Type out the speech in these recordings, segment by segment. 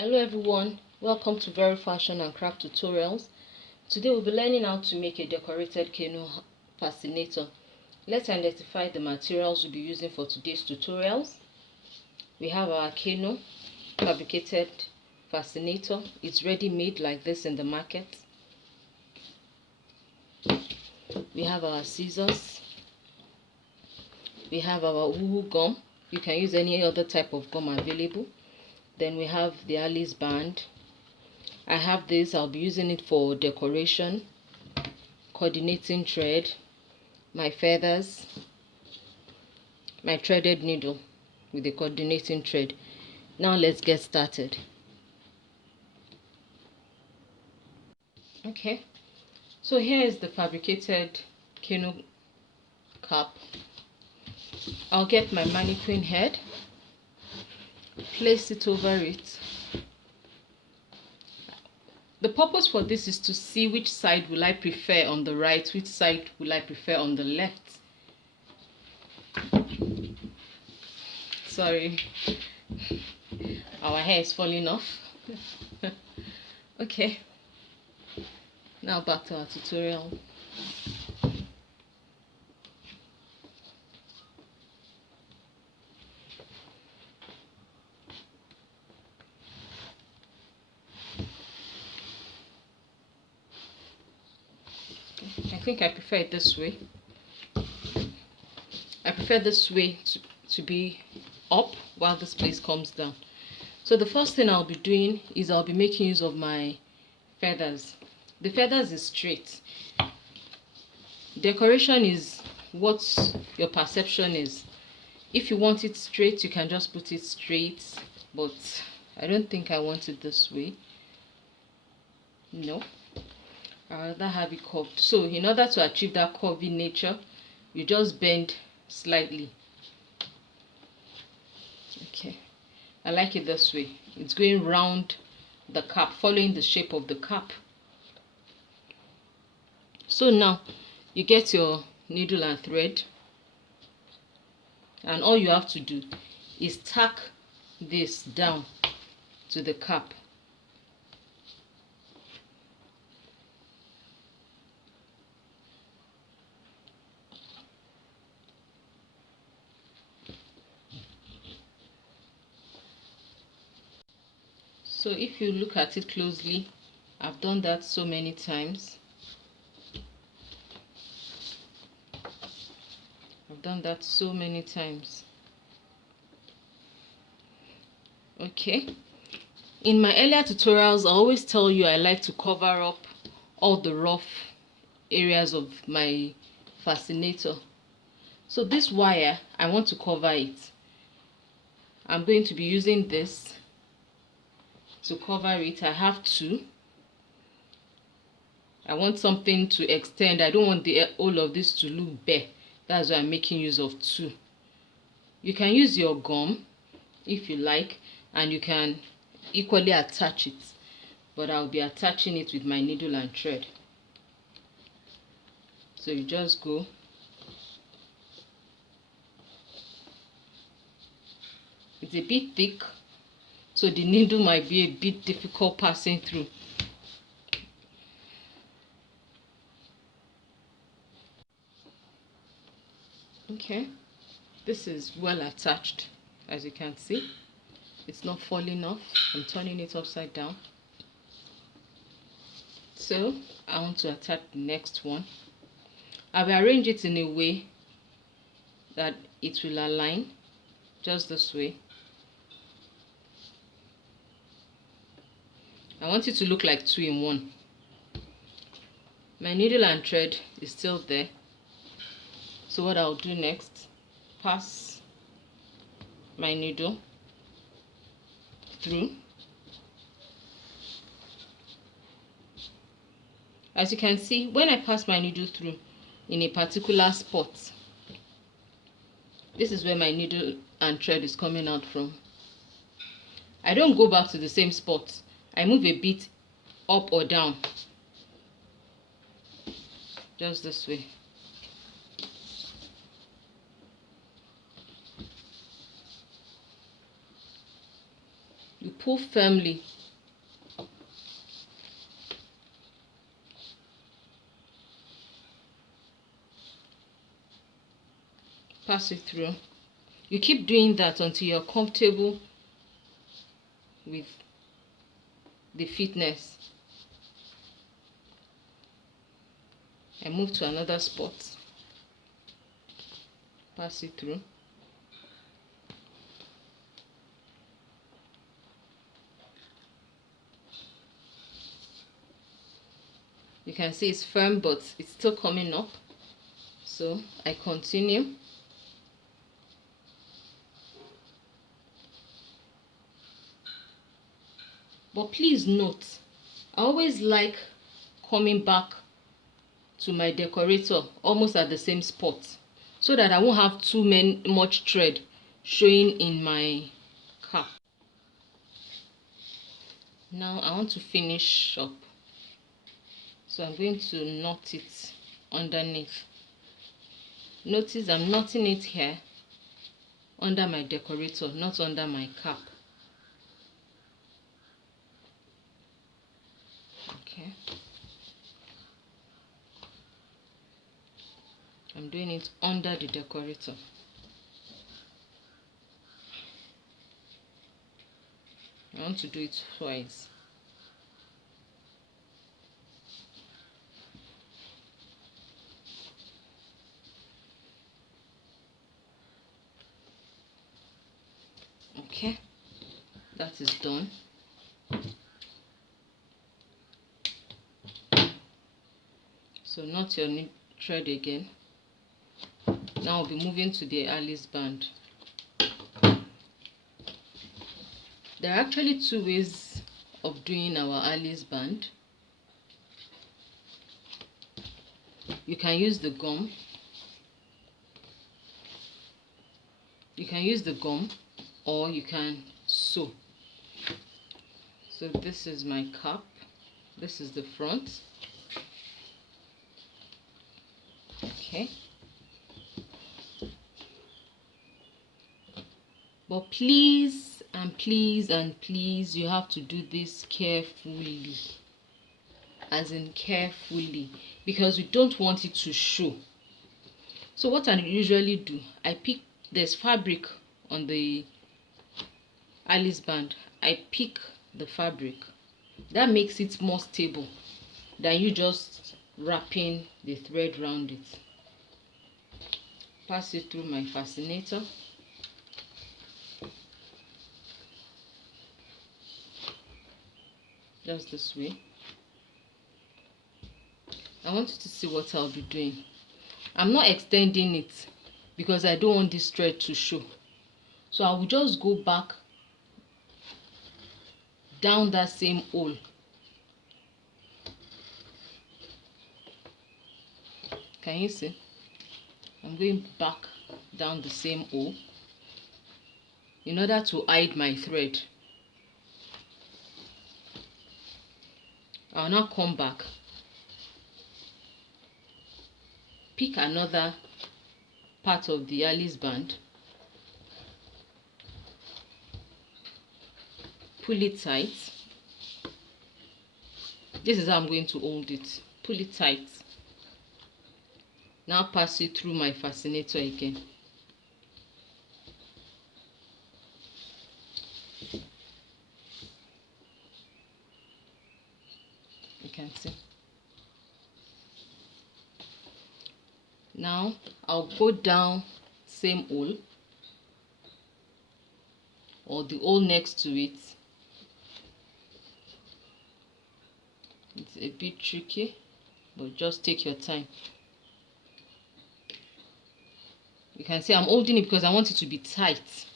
Hello everyone, welcome to Very Fashion and Craft Tutorials. Today we'll be learning how to make a decorated canoe fascinator. Let's identify the materials we'll be using for today's tutorials. We have our canoe fabricated fascinator. It's ready made like this in the market. We have our scissors. We have our woo gum. You can use any other type of gum available. Then we have the Alice band. I have this. I'll be using it for decoration, coordinating thread, my feathers, my threaded needle with the coordinating thread. Now let's get started. Okay, so here is the fabricated canoe cap. I'll get my mannequin head, place it over it. The purpose for this is to see which side will I prefer on the right, which side will I prefer on the left. Sorry, our hair is falling off. Okay, now back to our tutorial. I think I prefer it this way. I prefer this way to be up while this place comes down. So the first thing I'll be doing is I'll be making use of my feathers. The feathers is straight. Decoration is what your perception is. If you want it straight, you can just put it straight, but I don't think I want it this way. No, I'd rather have it curved. So in order to achieve that curvy nature, you just bend slightly. Okay, I like it this way. It's going round the cap, following the shape of the cap. So now you get your needle and thread, and all you have to do is tack this down to the cap. So if you look at it closely, I've done that so many times. Okay, in my earlier tutorials I always tell you I like to cover up all the rough areas of my fascinator. So this wire, I want to cover it. I'm going to be using this to cover it. I have two. I want something to extend. I don't want all of this to look bare. That's why I'm making use of two. You can use your gum if you like, and you can equally attach it, but I'll be attaching it with my needle and thread. So you just go. It's a bit thick, so the needle might be a bit difficult passing through. Okay, this is well attached, as you can see. It's not falling off. I'm turning it upside down. So I want to attach the next one. I will arrange it in a way that it will align, just this way. I want it to look like two in one. My needle and thread is still there. So what I'll do next, pass my needle through. As you can see, when I pass my needle through in a particular spot, this is where my needle and thread is coming out from. I don't go back to the same spot. I move a bit up or down, just this way. You pull firmly pass it through. You keep doing that until you're comfortable with the fitness. I move to another spot, pass it through. You can see it's firm, but it's still coming up. So I continue. But please note, I always like coming back to my decorator almost at the same spot, so that I won't have too much thread showing in my cap. Now I want to finish up, so I'm going to knot it underneath. Notice I'm knotting it here under my decorator, not under my cap. Okay, I'm doing it under the decorator. I want to do it twice. Okay, that is done. So knot your thread again. Now I'll be moving to the Alice band. There are actually two ways of doing our Alice band. You can use the gum. Or you can sew. So this is my cap. This is the front. Okay. But please and please and please, you have to do this carefully. As in carefully, because we don't want it to show. So what I usually do, there's fabric on the Alice band. I pick the fabric. That makes it more stable than you just wrapping the thread around it. Pass it through my fascinator. Just this way. I want you to see what I'll be doing. I'm not extending it because I don't want this thread to show. So I will just go back down that same hole. Can you see? I'm going back down the same hole in order to hide my thread. I'll now come back, pick another part of the Alice band, pull it tight. This is how I'm going to hold it. Pull it tight. Now pass it through my fascinator again. You can see. Now I'll go down same hole or the hole next to it. It's a bit tricky, but just take your time. You can see I'm holding it because I want it to be tight.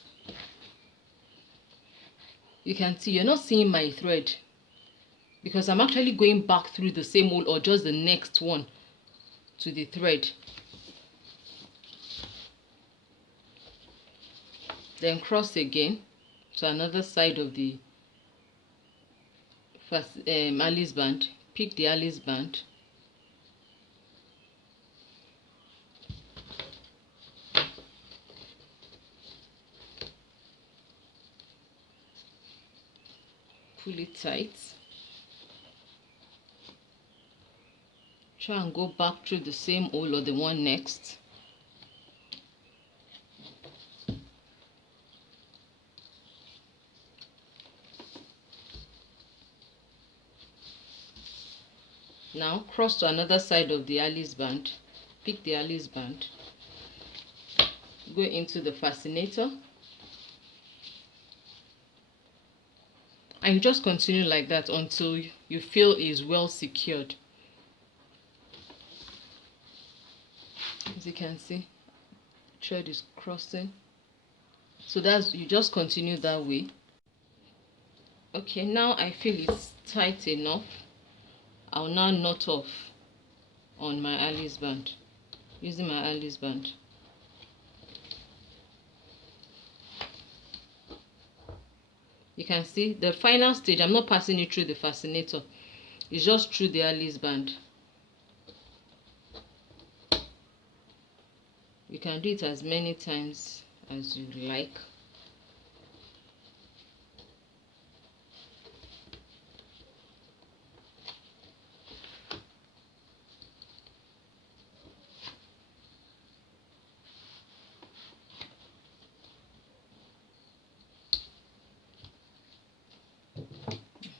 You can see you're not seeing my thread because I'm actually going back through the same hole or just the next one to the thread. Then cross again to another side of the Alice band. Pick the Alice band. Pull it tight. Try and go back through the same hole or the one next. Now cross to another side of the Alice band, pick the Alice band, go into the fascinator, and you just continue like that until you feel it is well secured. As you can see, thread is crossing, so you just continue that way. Okay, now I feel it's tight enough. I'll now knot off on my Alice band using my Alice band. You can see the final stage, I'm not passing it through the fascinator, it's just through the Alice band. You can do it as many times as you like.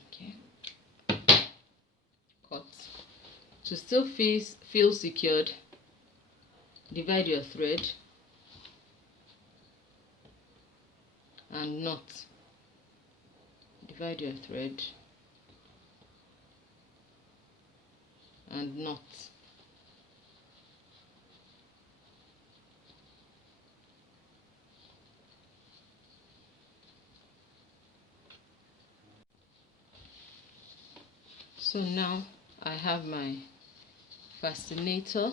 Okay. Cut. To still feel secured, divide your thread and knot. Divide your thread and knot. So now I have my fascinator.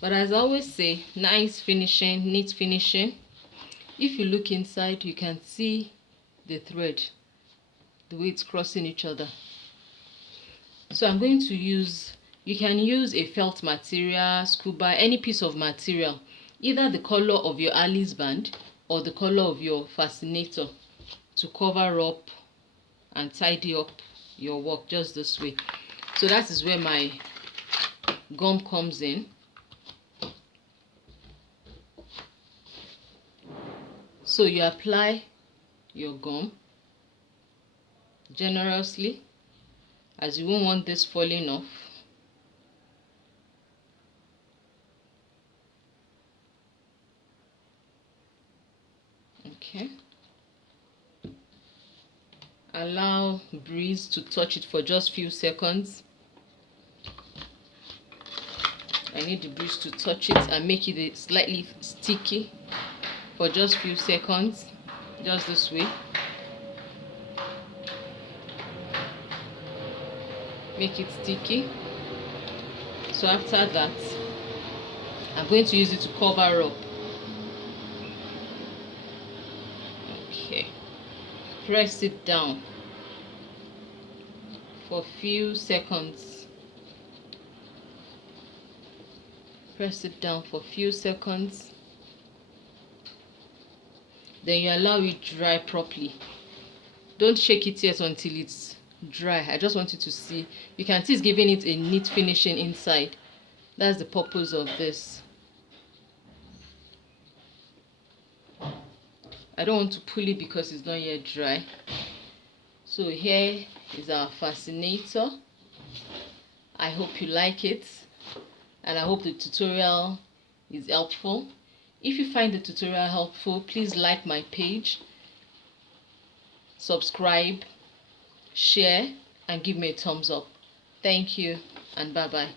But as I always say, nice finishing, neat finishing. If you look inside, you can see the thread, the way it's crossing each other. So I'm going to use, you can use a felt material, scuba, any piece of material, either the color of your Alice band or the color of your fascinator, to cover up and tidy up your work just this way. So that is where my gum comes in. So you apply your gum generously, as you won't want this falling off. Okay. Allow breeze to touch it for just few seconds. I need the breeze to touch it and make it slightly sticky for just few seconds, just this way. Make it sticky. So after that, I'm going to use it to cover up. Okay. Press it down for few seconds. Press it down for few seconds. Then you allow it dry properly. Don't shake it yet until it's dry. I just want you to see. You can see it's giving it a neat finishing inside. That's the purpose of this. I don't want to pull it because it's not yet dry. So here is our fascinator. I hope you like it, and I hope the tutorial is helpful. If you find the tutorial helpful, please like my page, subscribe, share, and give me a thumbs up. Thank you, and bye bye.